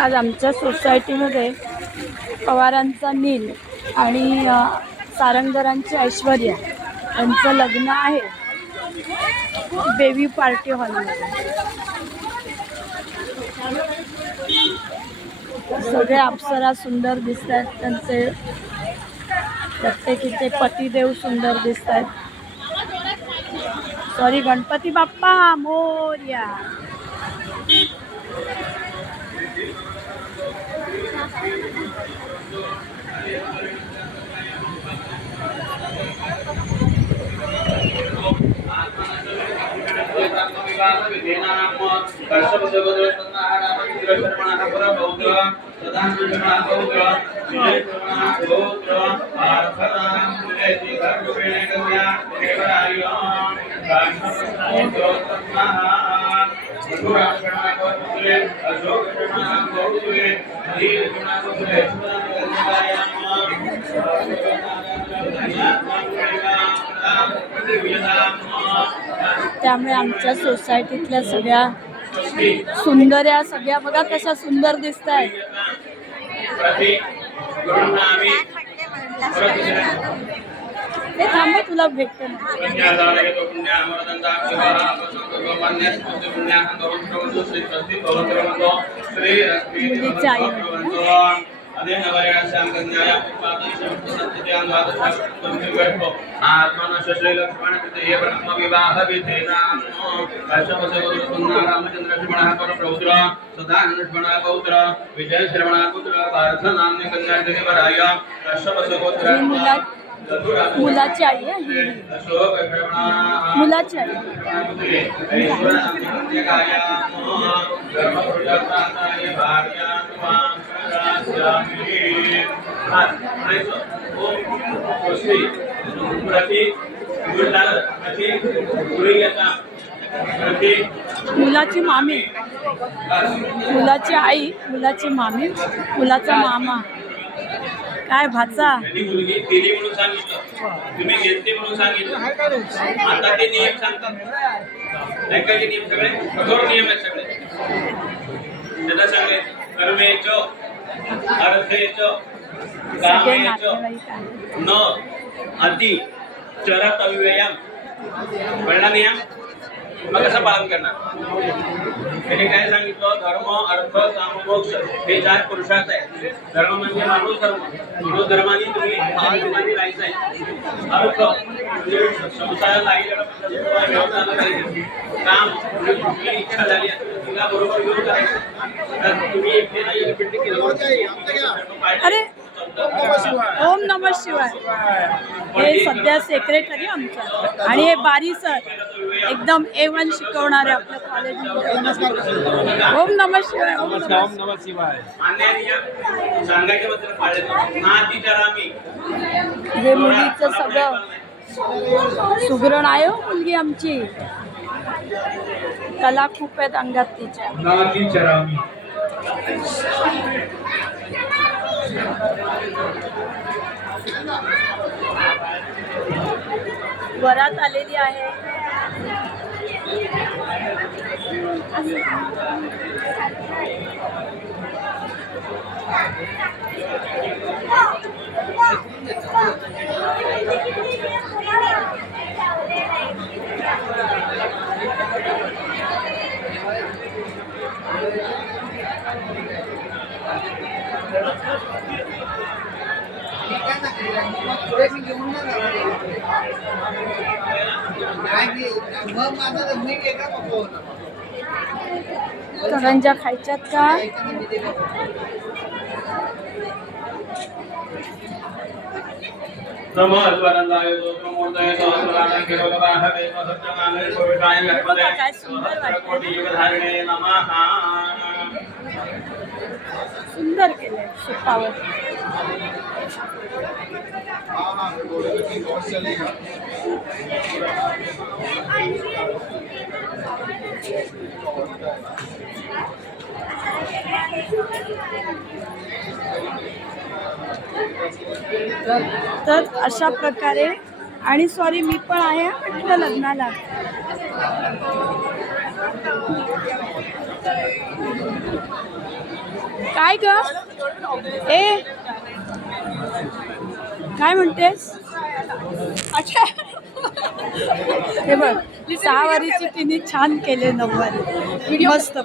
आज आमच्या सोसायटीमध्ये पवारांचा नील आणि सारंगधरांची ऐश्वर्या यांचं लग्न आहे बेबी पार्टी हॉलमध्ये। सगळे अप्सरा सुंदर दिसत आहेत, त्यांचे प्रत्येकीचे पतिदेव सुंदर दिसत आहेत। सॉरी, गणपती बाप्पा मोरया। त्यामुळे आमच्या सोसायटीतल्या सगळ्या सुंदर्या सगळ्या बघा कशा सुंदर दिसत आहेत। थांबा, तुला भेटते मुलीची आई अदे नवरेण सांगन्याय सत्यज्ञान द्वादशास्त्रं आत्मन श्री लक्ष्मण कृते ब्रह्म विवाह विधेना अशवसवरुणा रामचंद्र श्रवणः परप्रौत्र सदानंद पौत्र विजय श्रवणा पुत्र पार्थ नामने कन्या देवराय अशवसवोत्र मुलाची आई आहे ही, मुलाची आई। मुलाची मामी, मुलाची आई, मुलाची मामी, मुलाचा मामा, काय भाचा। मुलगी केली म्हणून सांगितलं, तुम्ही घेतली म्हणून सांगितलं। आता ते नियम सांगतात, ऐकायचे नियम सगळे कठोर नियम आहेत सगळे। त्याला सांगले कर्मेच अर्थेच कामेच न अति चरत अव्ययम। कळला नियम? मग कसं पालन करणार? त्याने काय सांगितलं? धर्म अर्थ काम मोक्ष हे 4 पुरुषार्थ आहे। धर्म म्हणजे माणूस धर्म, माणूस धर्माने तुम्ही राहायचं आहे। अर्थ म्हणजे संसाराला लागलेलं काम, तुमची इच्छा झाली तिला बरोबर घेऊन करायचं, तर तुम्ही एकटे नाही एकटे केलं। अरे ओम नमः शिवाय। हे सध्या सेक्रेटरी आमच्या आणि हे बारी सर एकदम A1 शिकवणारे आपल्या कॉलेजमध्ये। ओम नमः शिवाय, ओम नमः शिवाय। हे मुलीचं सगळं सुगरण आहे हो, मुलगी आमची कला खूप आहेत अंगात तिच्या। वरात आलेली आहे। करंजा खायच्यात का? काय सुंदर सुंदर केलंय शिपावर। तर अशा प्रकारे आणि सॉरी मी पण आहे म्हटलं लग्नाला। काय ग ए काय म्हणतेस? अच्छा हे बघ 6 वारीची तिने छान केले 9 वारी मस्त.